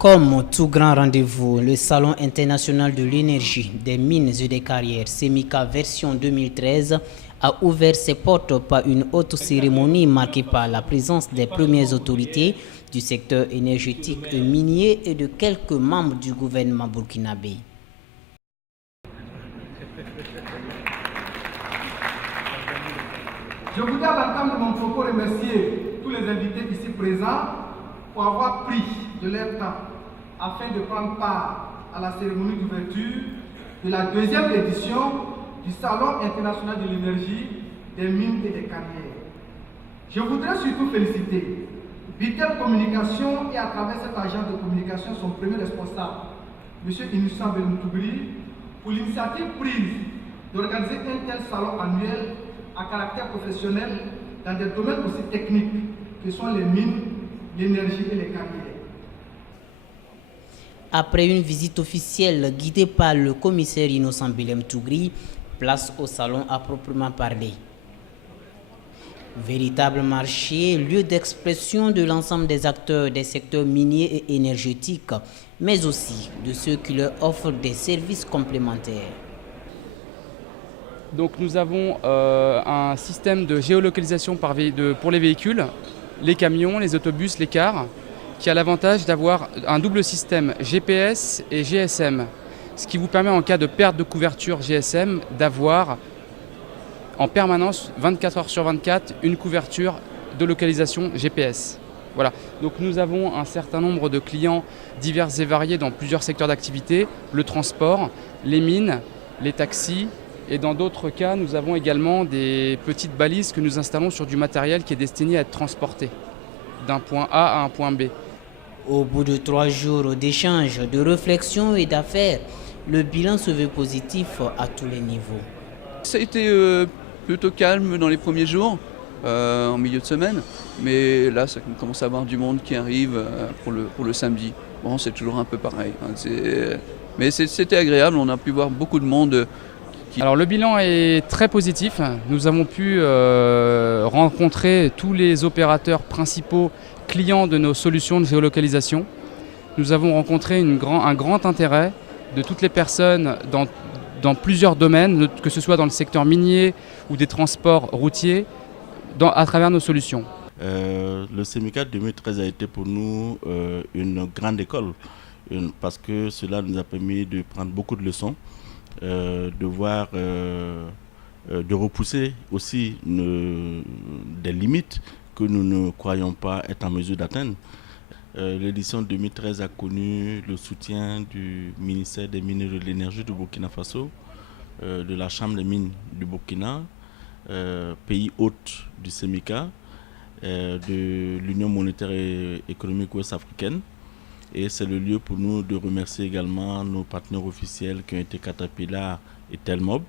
Comme tout grand rendez-vous, le Salon international de l'énergie, des mines et des carrières, SEMICA version 2013, a ouvert ses portes par une haute cérémonie marquée par la présence des premières autorités du secteur énergétique et minier et de quelques membres du gouvernement burkinabé. Je voudrais à l'entame de mon propos remercier tous les invités ici présents pour avoir pris de leur temps afin de prendre part à la cérémonie d'ouverture de la deuxième édition du Salon international de l'énergie, des mines et des carrières. Je voudrais surtout féliciter Vitel Communication et à travers cet agent de communication son premier responsable, M. Innocent Belmoutoubi, pour l'initiative prise d'organiser un tel salon annuel à caractère professionnel dans des domaines aussi techniques que sont les mines, l'énergie et les carrières. Après une visite officielle guidée par le commissaire Innocent Belmoutoubi, place au salon à proprement parler. Véritable marché, lieu d'expression de l'ensemble des acteurs des secteurs miniers et énergétiques, mais aussi de ceux qui leur offrent des services complémentaires. Donc nous avons un système de géolocalisation pour les véhicules, les camions, les autobus, les cars, qui a l'avantage d'avoir un double système GPS et GSM, ce qui vous permet en cas de perte de couverture GSM d'avoir en permanence, 24 heures sur 24, une couverture de localisation GPS. Voilà. Donc nous avons un certain nombre de clients divers et variés dans plusieurs secteurs d'activité, le transport, les mines, les taxis, et dans d'autres cas, nous avons également des petites balises que nous installons sur du matériel qui est destiné à être transporté d'un point A à un point B. Au bout de 3 jours d'échanges, de réflexion et d'affaires, le bilan se veut positif à tous les niveaux. Ça a été plutôt calme dans les premiers jours, en milieu de semaine, mais là, ça commence à avoir du monde qui arrive pour le samedi. Bon, c'est toujours un peu pareil, hein, mais c'était agréable, on a pu voir beaucoup de monde. Alors le bilan est très positif. Nous avons pu rencontrer tous les opérateurs principaux clients de nos solutions de géolocalisation. Nous avons rencontré un grand intérêt de toutes les personnes dans plusieurs domaines, que ce soit dans le secteur minier ou des transports routiers, à travers nos solutions. Le SEMICA 2013 a été pour nous une grande école, parce que cela nous a permis de prendre beaucoup de leçons. De repousser aussi des limites que nous ne croyons pas être en mesure d'atteindre. L'édition 2013 a connu le soutien du ministère des Mines et de l'Énergie du Burkina Faso, de la Chambre des mines du Burkina, pays hôte du SEMICA, de l'Union monétaire et économique ouest-africaine. Et c'est le lieu pour nous de remercier également nos partenaires officiels qui ont été Caterpillar et Telmob,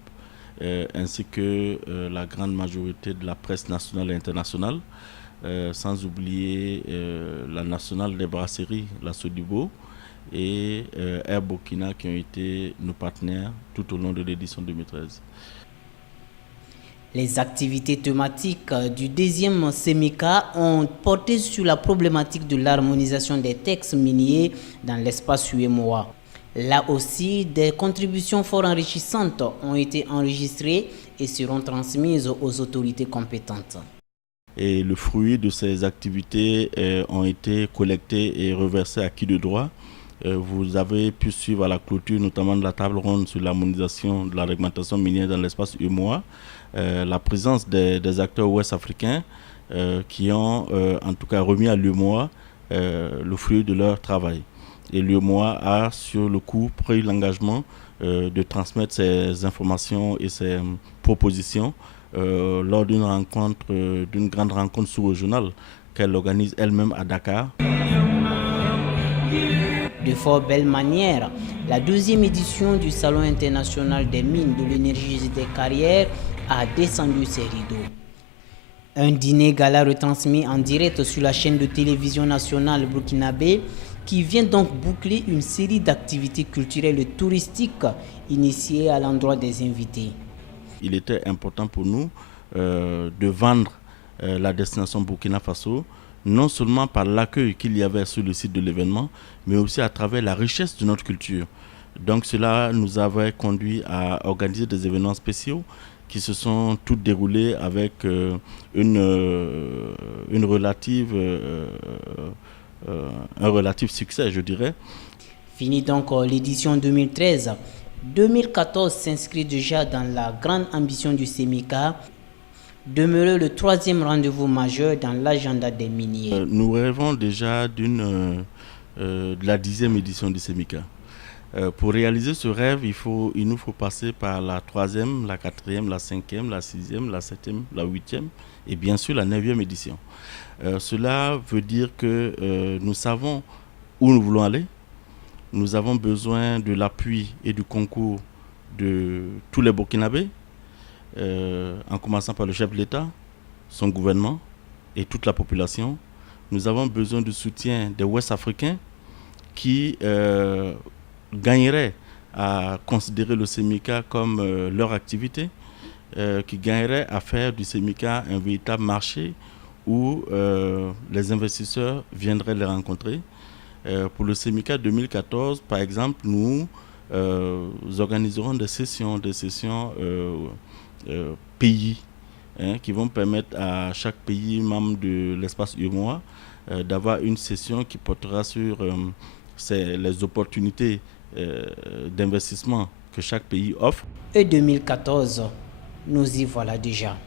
ainsi que la grande majorité de la presse nationale et internationale, sans oublier la nationale des brasseries, la Sodibo, et Air Burkina qui ont été nos partenaires tout au long de l'édition 2013. Les activités thématiques du deuxième SEMICA ont porté sur la problématique de l'harmonisation des textes miniers dans l'espace UEMOA. Là aussi, des contributions fort enrichissantes ont été enregistrées et seront transmises aux autorités compétentes. Et le fruit de ces activités ont été collectés et reversés à qui de droit. Vous avez pu suivre à la clôture notamment de la table ronde sur l'harmonisation de la réglementation minière dans l'espace UEMOA, la présence des acteurs ouest-africains qui ont en tout cas remis à l'UEMOA le fruit de leur travail. Et l'UEMOA a sur le coup pris l'engagement de transmettre ces informations et ces propositions lors d'une grande rencontre sous-régionale qu'elle organise elle-même à Dakar. De fort belle manière, la deuxième édition du Salon international des mines, de l'énergie et des carrières a descendu ses rideaux. Un dîner gala retransmis en direct sur la chaîne de télévision nationale burkinabé qui vient donc boucler une série d'activités culturelles et touristiques initiées à l'endroit des invités. Il était important pour nous de vendre la destination Burkina Faso non seulement par l'accueil qu'il y avait sur le site de l'événement, mais aussi à travers la richesse de notre culture. Donc cela nous avait conduit à organiser des événements spéciaux qui se sont tous déroulés avec un relatif succès, je dirais. Fini donc l'édition 2013. 2014 s'inscrit déjà dans la grande ambition du SEMICA, demeurer le 3e rendez-vous majeur dans l'agenda des miniers. Nous rêvons déjà de la 10e édition du SEMICA. Pour réaliser ce rêve, il nous faut passer par la 3e, la 4e, la 5e, la 6e, la 7e, la 8e et bien sûr la 9e édition. Cela veut dire que nous savons où nous voulons aller. Nous avons besoin de l'appui et du concours de tous les Burkinabés, en commençant par le chef de l'État, son gouvernement et toute la population. Nous avons besoin du soutien des Ouest-Africains qui gagneraient à considérer le SEMICA comme leur activité, qui gagneraient à faire du SEMICA un véritable marché où les investisseurs viendraient les rencontrer. Pour le SEMICA 2014, par exemple, nous organiserons des sessions pays qui vont permettre à chaque pays membre de l'espace UEMOA d'avoir une session qui portera sur les opportunités d'investissement que chaque pays offre. Et 2014, nous y voilà déjà.